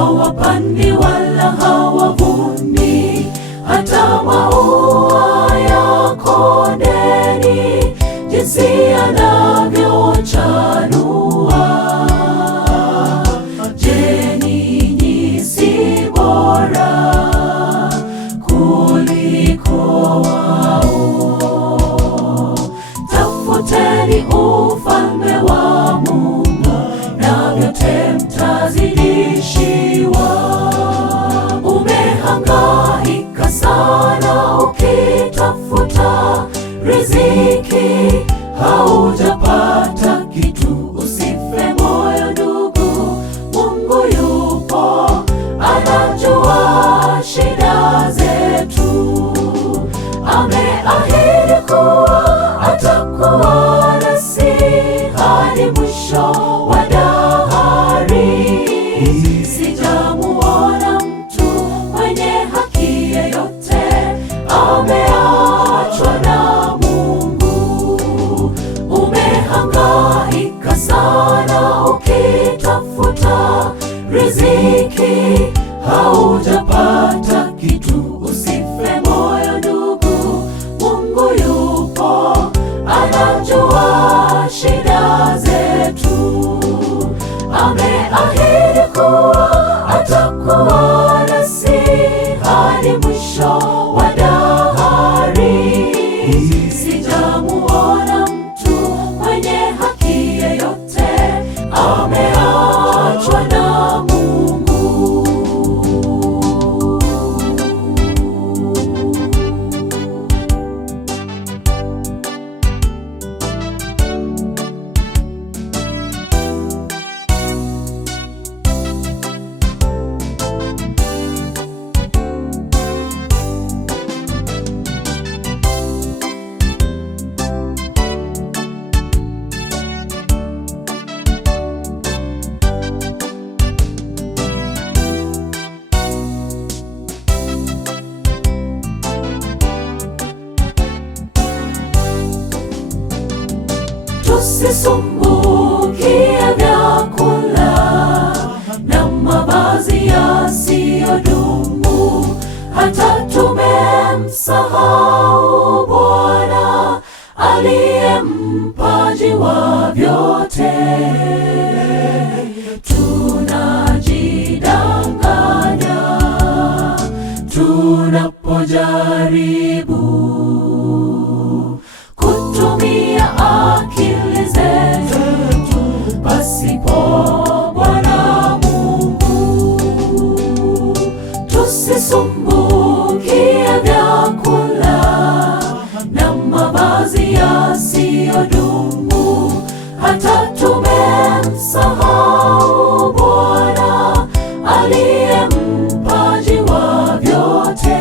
hawapandi wala hawavuni, hata maua ya kondeni jinsi yanavyochanua. Je, ninyi si bora kuliko wao? Tafuteni ufalme wa Mungu na vyote mtazidishiwa. Umehangaika sana ukitafuta riziki, haujapata kitu. Usife moyo ndugu, Mungu yupo, anajua shida zetu. Ameahidi kuwa atakuwa nasi hadi mwisho wa dahari. Sijamuona mtu mwenye haki yeyote ameachwa na Mungu. Umehangaika sana ukitafuta riziki, haujapata kitu. Usife moyo ndugu, Mungu yupo, anajua shida zetu. Ameahidi kuwa atakuwa nasi hadi mwisho wa dahari. Sijamuona mtu mwenye haki yeyote ameachwa na Mungu. Tusisumbukie vyakula na mavazi yasiyodumu, hata tumemsahau Bwana aliye mpaji wa vyote. Tunajidanganya tunapojaribu kutumia akili zetu pasipo Bwana Mungu. Tusisumbukie vyakula na mavazi yasiyodumu, hata tumemsahau Bwana aliye mpaji wa vyote.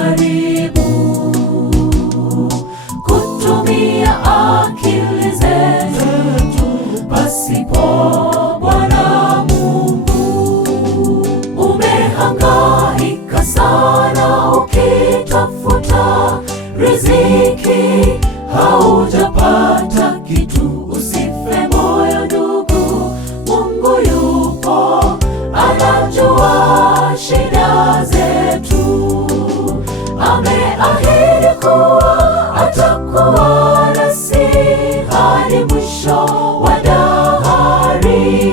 Tunapojaribu kutumia akili zetu pasipo Bwana Mungu. Umehangaika sana ukitafuta riziki, haujapata kitu. Usife moyo ndugu, Mungu yupo, anajua shida zetu. Ameahidi kuwa atakuwa nasi hadi mwisho wa dahari.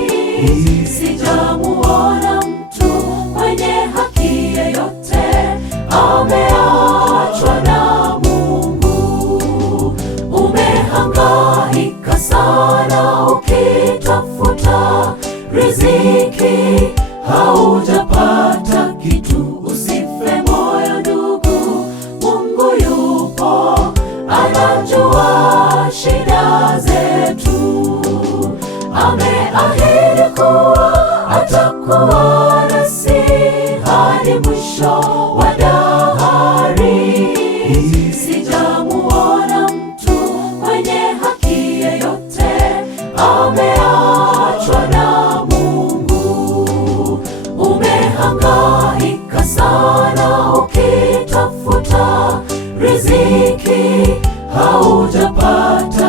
Sijamuona mtu mwenye haki yeyote ameachwa na Mungu. Umehangaika sana ukitafuta riziki, haujapata kitu. Usife moyo ndugu, Mungu yupo, anajua shida zetu. Ameahidi kuwa atakuwa nasi hadi mwisho wa dahari. Sijamuona mtu mwenye haki yeyote ameachwa na Mungu. haujapata